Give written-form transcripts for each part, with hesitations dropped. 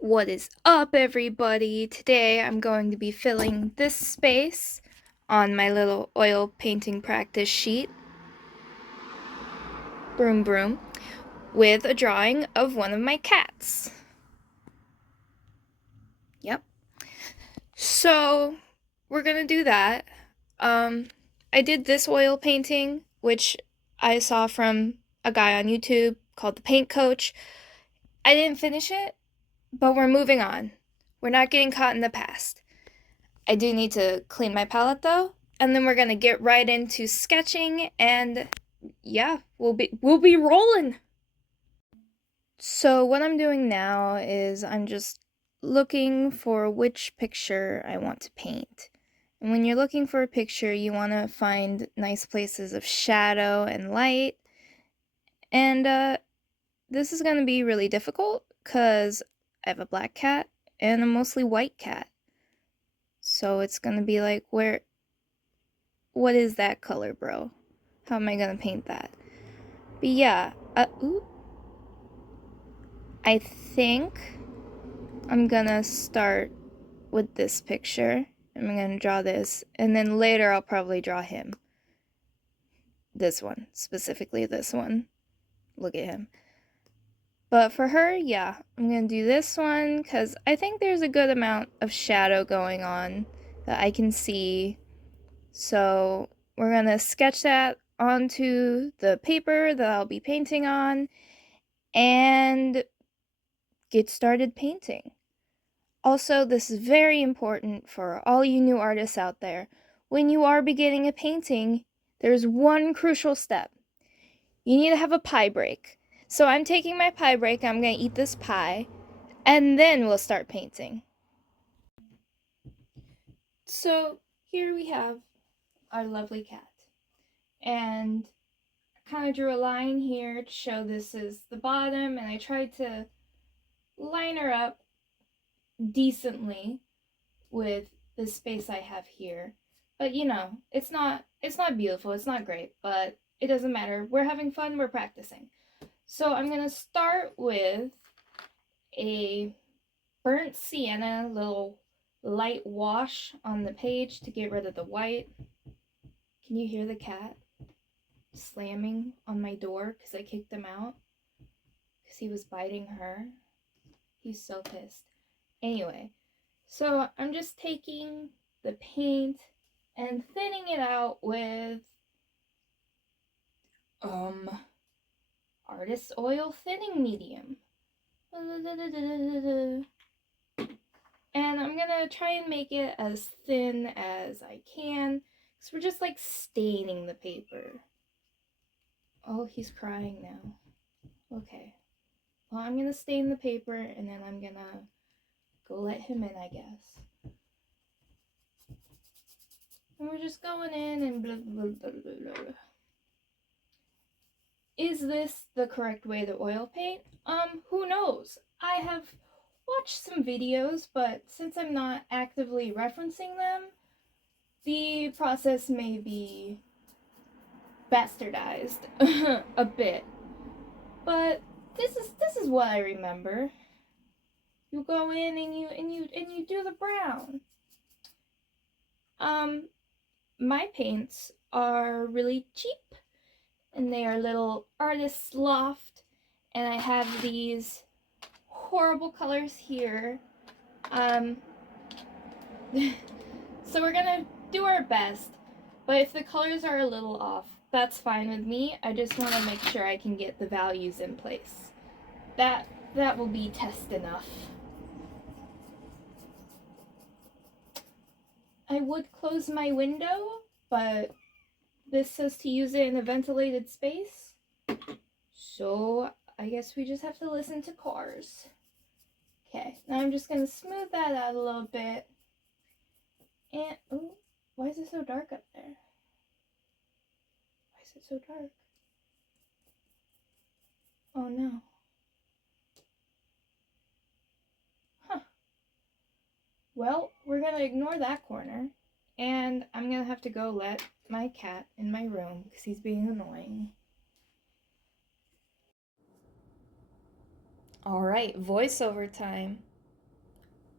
What is up, everybody? Today I'm going to be filling this space on my little oil painting practice sheet, broom broom, with a drawing of one of my cats. Yep. So we're gonna do that. I did this oil painting, which I saw from a guy on YouTube called The Paint Coach. I didn't finish it, but we're moving on. We're not getting caught in the past. I do need to clean my palette though, and then we're gonna get right into sketching, and yeah, we'll be rolling. So what I'm doing now is I'm just looking for which picture I want to paint. And when you're looking for a picture, you want to find nice places of shadow and light. And this is going to be really difficult because I have a black cat and a mostly white cat. So it's going to be like, what is that color, bro? How am I going to paint that? But yeah, I think I'm gonna start with this picture. I'm gonna draw this, and then later I'll probably draw him. This one, specifically this one. Look at him. But for her, yeah, I'm gonna do this one because I think there's a good amount of shadow going on that I can see. So we're gonna sketch that onto the paper that I'll be painting on and get started painting. Also, this is very important for all you new artists out there. When you are beginning a painting, there's one crucial step. You need to have a pie break. So I'm taking my pie break, I'm going to eat this pie, and then we'll start painting. So here we have our lovely cat. And I kind of drew a line here to show this is the bottom, and I tried to line her up decently with the space I have here. But you know, it's not beautiful, it's not great, but it doesn't matter. We're having fun, we're practicing. So I'm going to start with a burnt sienna little light wash on the page to get rid of the white. Can you hear the cat slamming on my door because I kicked him out? Because he was biting her. He's so pissed. Anyway, so I'm just taking the paint and thinning it out with artist oil thinning medium. And I'm gonna try and make it as thin as I can because we're just like staining the paper. Oh, he's crying now. Okay. Well, I'm gonna stain the paper and then I'm gonna go let him in, I guess. And we're just going in and blah, blah, blah, blah, blah. Is this the correct way to oil paint? Who knows? I have watched some videos, but since I'm not actively referencing them, the process may be bastardized a bit. But this is what I remember. You go in and you do the brown. My paints are really cheap, and they are little artist's loft, and I have these horrible colors here. So we're gonna do our best, but if the colors are a little off, that's fine with me. I just want to make sure I can get the values in place. That will be test enough. I would close my window, but this says to use it in a ventilated space. So I guess we just have to listen to cars. Okay, now I'm just gonna smooth that out a little bit. And, oh, why is it so dark up there? Why is it so dark? Oh no. Huh. Well, we're gonna ignore that corner, and I'm gonna have to go let my cat in my room because he's being annoying. Alright, voiceover time.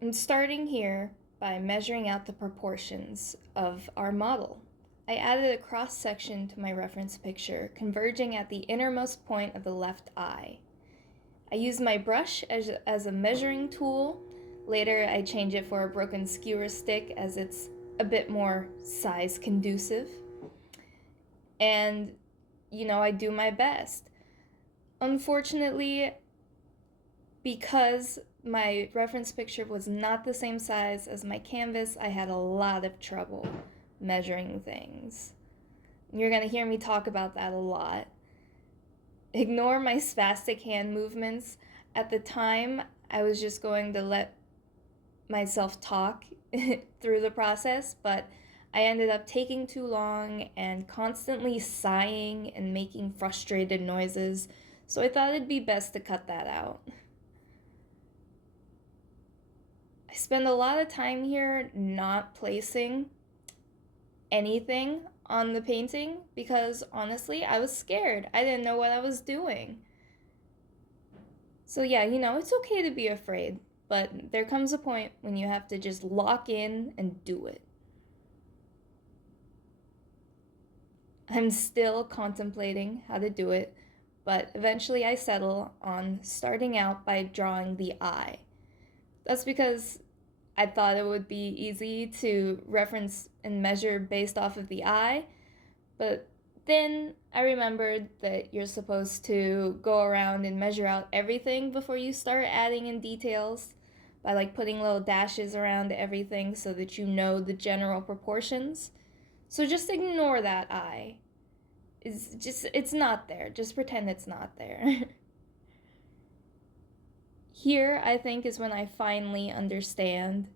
I'm starting here by measuring out the proportions of our model. I added a cross section to my reference picture, converging at the innermost point of the left eye. I use my brush as a measuring tool. Later, I change it for a broken skewer stick as it's a bit more size conducive. And, I do my best. Unfortunately, because my reference picture was not the same size as my canvas, I had a lot of trouble measuring things. You're going to hear me talk about that a lot. Ignore my spastic hand movements. At the time, I was just going to let myself talk through the process, but I ended up taking too long and constantly sighing and making frustrated noises, so I thought it'd be best to cut that out. I spend a lot of time here not placing anything on the painting because honestly, I was scared. I didn't know what I was doing. So yeah, it's okay to be afraid, but there comes a point when you have to just lock in and do it. I'm still contemplating how to do it, but eventually I settle on starting out by drawing the eye. That's because I thought it would be easy to reference and measure based off of the eye, but then I remembered that you're supposed to go around and measure out everything before you start adding in details by putting little dashes around everything so that you know the general proportions. So just ignore that eye. It's not there. Just pretend it's not there. Here, I think, is when I finally understand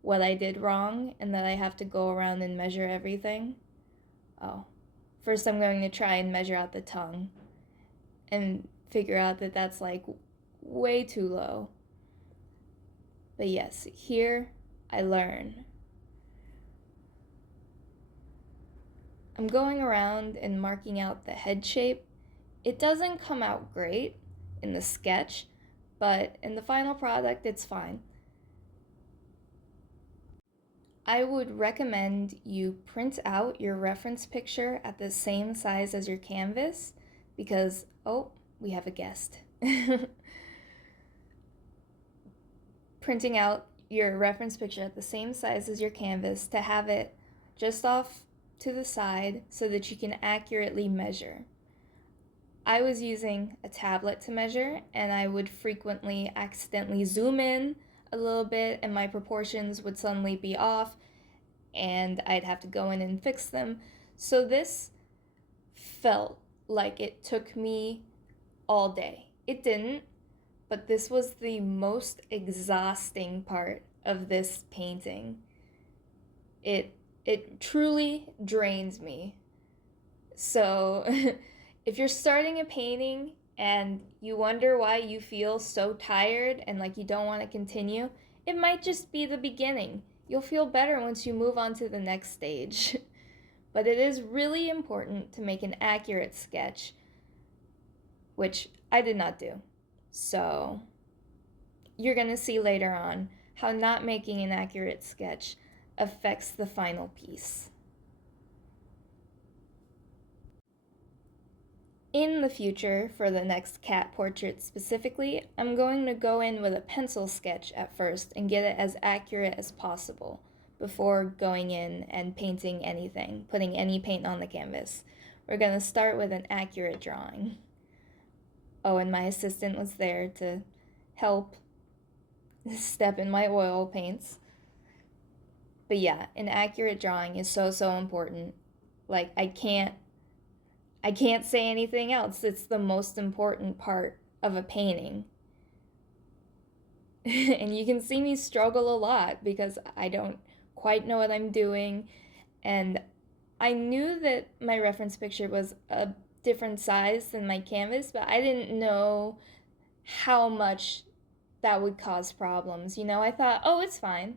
what I did wrong and that I have to go around and measure everything. Oh, first I'm going to try and measure out the tongue and figure out that that's way too low. But yes, here I learn. I'm going around and marking out the head shape. It doesn't come out great in the sketch, but in the final product, it's fine. I would recommend you print out your reference picture at the same size as your canvas because, oh, we have a guest. Printing out your reference picture at the same size as your canvas to have it just off to the side so that you can accurately measure. I was using a tablet to measure, and I would frequently accidentally zoom in a little bit and my proportions would suddenly be off and I'd have to go in and fix them. So this felt like it took me all day. It didn't, but this was the most exhausting part of this painting. It truly drains me. So if you're starting a painting and you wonder why you feel so tired and you don't want to continue, it might just be the beginning. You'll feel better once you move on to the next stage. But it is really important to make an accurate sketch, which I did not do. So you're going to see later on how not making an accurate sketch affects the final piece. In the future, for the next cat portrait specifically, I'm going to go in with a pencil sketch at first and get it as accurate as possible before going in and painting anything, putting any paint on the canvas. We're going to start with an accurate drawing. Oh, and my assistant was there to help step in my oil paints. But yeah, an accurate drawing is so important. I can't say anything else. It's the most important part of a painting. And you can see me struggle a lot because I don't quite know what I'm doing. And I knew that my reference picture was a different size than my canvas, but I didn't know how much that would cause problems. I thought, oh, it's fine.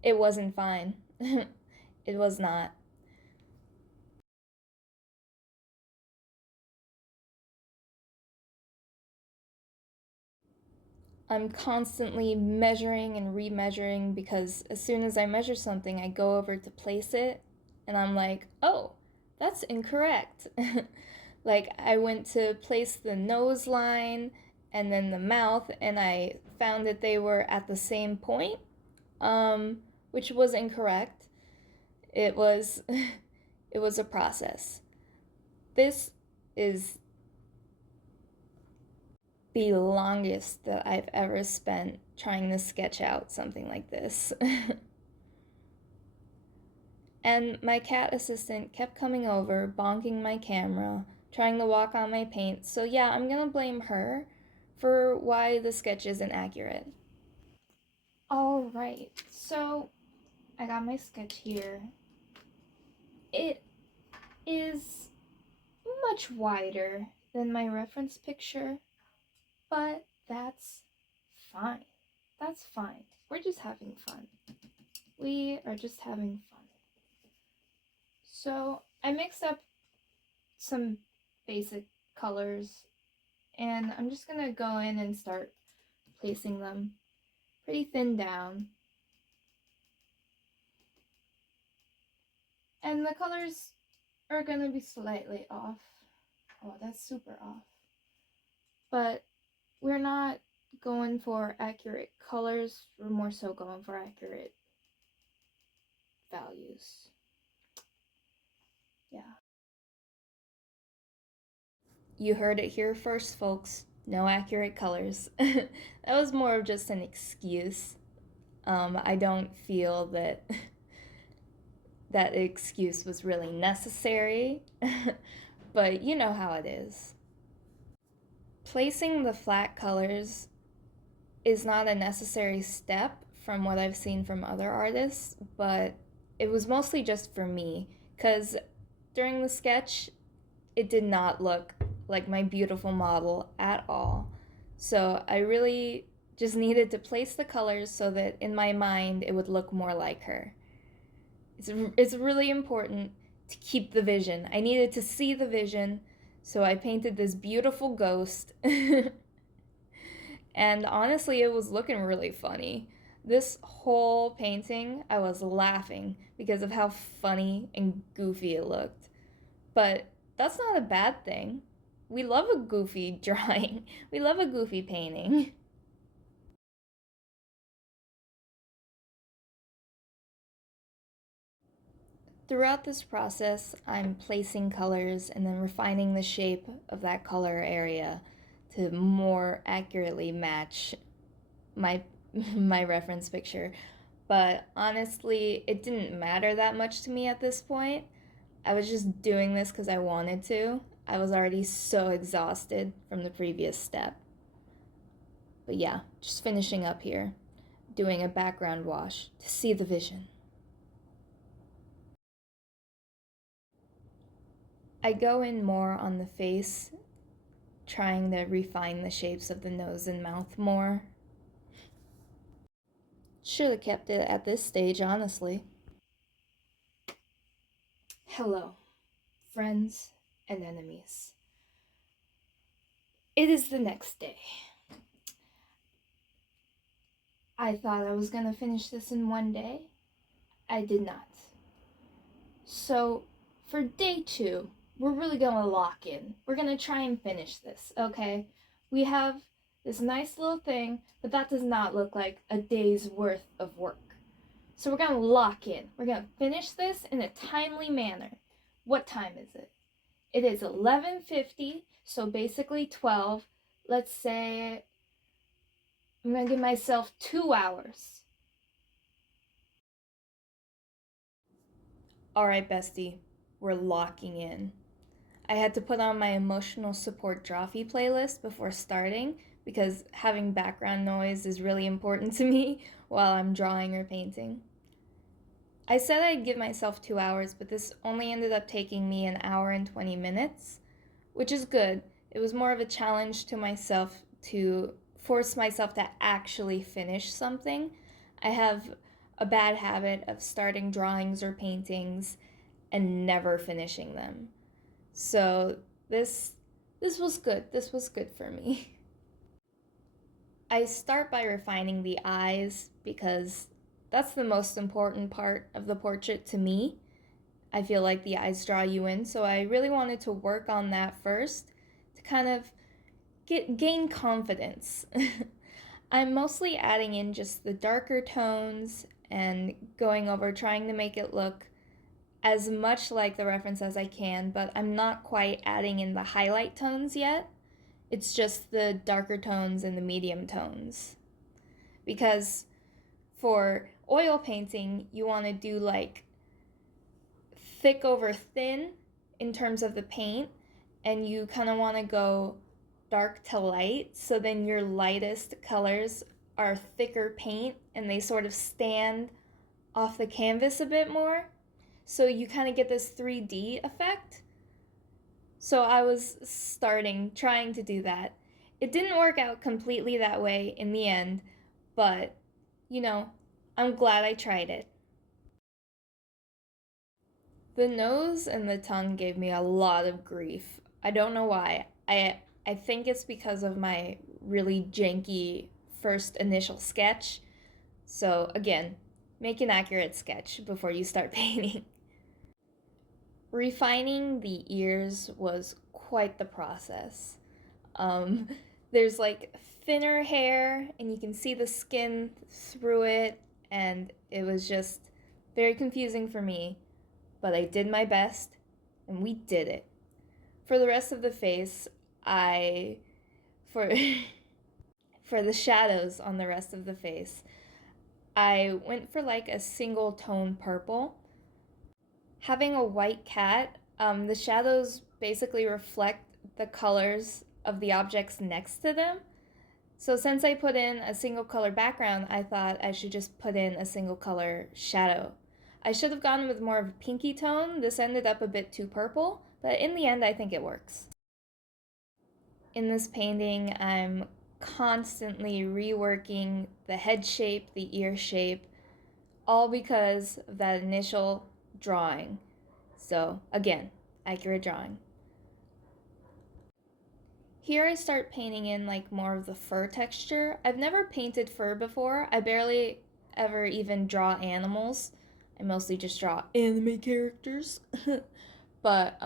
It wasn't fine. It was not. I'm constantly measuring and remeasuring because as soon as I measure something, I go over to place it and I'm like, oh, that's incorrect. Like, I went to place the nose line and then the mouth, and I found that they were at the same point, which was incorrect. It was, it was a process. This is the longest that I've ever spent trying to sketch out something like this. And my cat assistant kept coming over, bonking my camera, trying to walk on my paint. So yeah, I'm gonna blame her for why the sketch isn't accurate. Alright, so I got my sketch here. It is much wider than my reference picture, but that's fine. That's fine. We're just having fun. We are just having fun. So I mixed up some basic colors and I'm just gonna go in and start placing them pretty thin down. And the colors are gonna be slightly off. Oh, that's super off. But we're not going for accurate colors, we're more so going for accurate values. Yeah. You heard it here first, folks. No accurate colors. That was more of just an excuse. I don't feel that that excuse was really necessary, but you know how it is. Placing the flat colors is not a necessary step from what I've seen from other artists, but it was mostly just for me, because during the sketch, it did not look like my beautiful model at all. So I really just needed to place the colors so that in my mind it would look more like her. It's really important to keep the vision. I needed to see the vision, so I painted this beautiful ghost. And honestly, it was looking really funny. This whole painting, I was laughing because of how funny and goofy it looked. But that's not a bad thing. We love a goofy drawing. We love a goofy painting. Throughout this process, I'm placing colors and then refining the shape of that color area to more accurately match my my reference picture. But honestly, it didn't matter that much to me at this point. I was just doing this because I wanted to. I was already so exhausted from the previous step. But yeah, just finishing up here, doing a background wash to see the vision. I go in more on the face, trying to refine the shapes of the nose and mouth more. Should have kept it at this stage, honestly. Hello, friends and enemies. It is the next day. I thought I was gonna finish this in one day. I did not. So, for day 2, we're really gonna lock in. We're gonna try and finish this, okay? We have this nice little thing, but that does not look like a day's worth of work. So we're gonna lock in. We're gonna finish this in a timely manner. What time is it? It is 11:50, so basically 12. Let's say I'm gonna give myself 2 hours. All right, bestie, we're locking in. I had to put on my emotional support drawfee playlist before starting because having background noise is really important to me while I'm drawing or painting. I said I'd give myself 2 hours, but this only ended up taking me an hour and 20 minutes, which is good. It was more of a challenge to myself to force myself to actually finish something. I have a bad habit of starting drawings or paintings and never finishing them. So this was good. This was good for me. I start by refining the eyes because that's the most important part of the portrait to me. I feel like the eyes draw you in, so I really wanted to work on that first to kind of gain confidence. I'm mostly adding in just the darker tones and going over trying to make it look as much like the reference as I can, but I'm not quite adding in the highlight tones yet. It's just the darker tones and the medium tones. Because for oil painting, you want to do like thick over thin in terms of the paint, and you kind of want to go dark to light, so then your lightest colors are thicker paint and they sort of stand off the canvas a bit more. So you kind of get this 3D effect. So I was trying to do that. It didn't work out completely that way in the end, but you know, I'm glad I tried it. The nose and the tongue gave me a lot of grief. I don't know why. I think it's because of my really janky first initial sketch. So again, make an accurate sketch before you start painting. Refining the ears was quite the process. Um, there's like thinner hair and you can see the skin through it, and it was just very confusing for me, but I did my best and we did it. For the rest of the face, I for for the shadows on the rest of the face, I went for like a single tone purple. Having a white cat, the shadows basically reflect the colors of the objects next to them. So since I put in a single color background, I thought I should just put in a single color shadow. I should have gone with more of a pinky tone. This ended up a bit too purple, but in the end I think it works. In this painting, I'm constantly reworking the head shape, the ear shape, all because of that initial drawing. So again, accurate drawing. Here I start painting in like more of the fur texture. I've never painted fur before. I barely ever even draw animals. I mostly just draw anime characters. But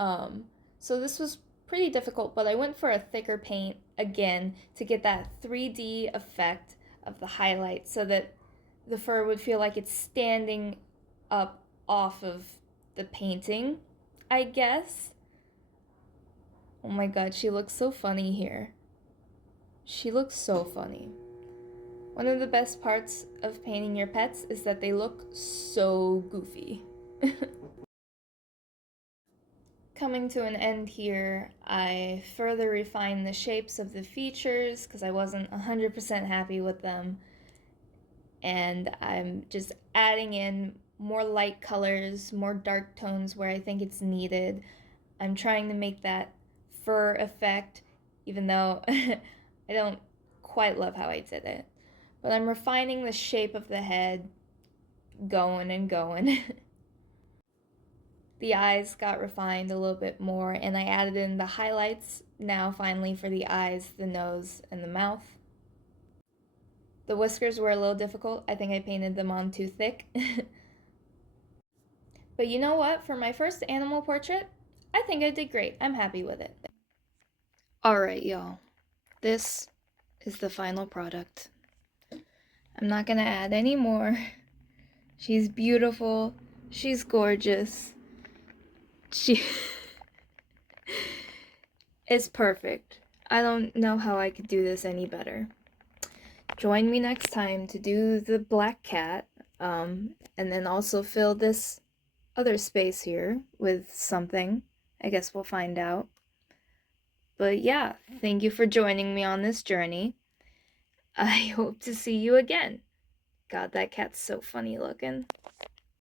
so this was pretty difficult, but I went for a thicker paint again to get that 3D effect of the highlight so that the fur would feel like it's standing up off of the painting, I guess. Oh my god, she looks so funny here. She looks so funny. One of the best parts of painting your pets is that they look so goofy. Coming to an end here, I further refined the shapes of the features because I wasn't 100% happy with them. And I'm just adding in more light colors, more dark tones where I think it's needed. I'm trying to make that fur effect, even though I don't quite love how I did it. But I'm refining the shape of the head, going and going. The eyes got refined a little bit more, and I added in the highlights now finally for the eyes, the nose, and the mouth. The whiskers were a little difficult. I think I painted them on too thick. But you know what? For my first animal portrait, I think I did great. I'm happy with it. Alright, y'all. This is the final product. I'm not gonna add any more. She's beautiful. She's gorgeous. It's perfect. I don't know how I could do this any better. Join me next time to do the black cat, and then also fill this other space here with something. I guess we'll find out. But yeah, thank you for joining me on this journey. I hope to see you again. God, that cat's so funny looking.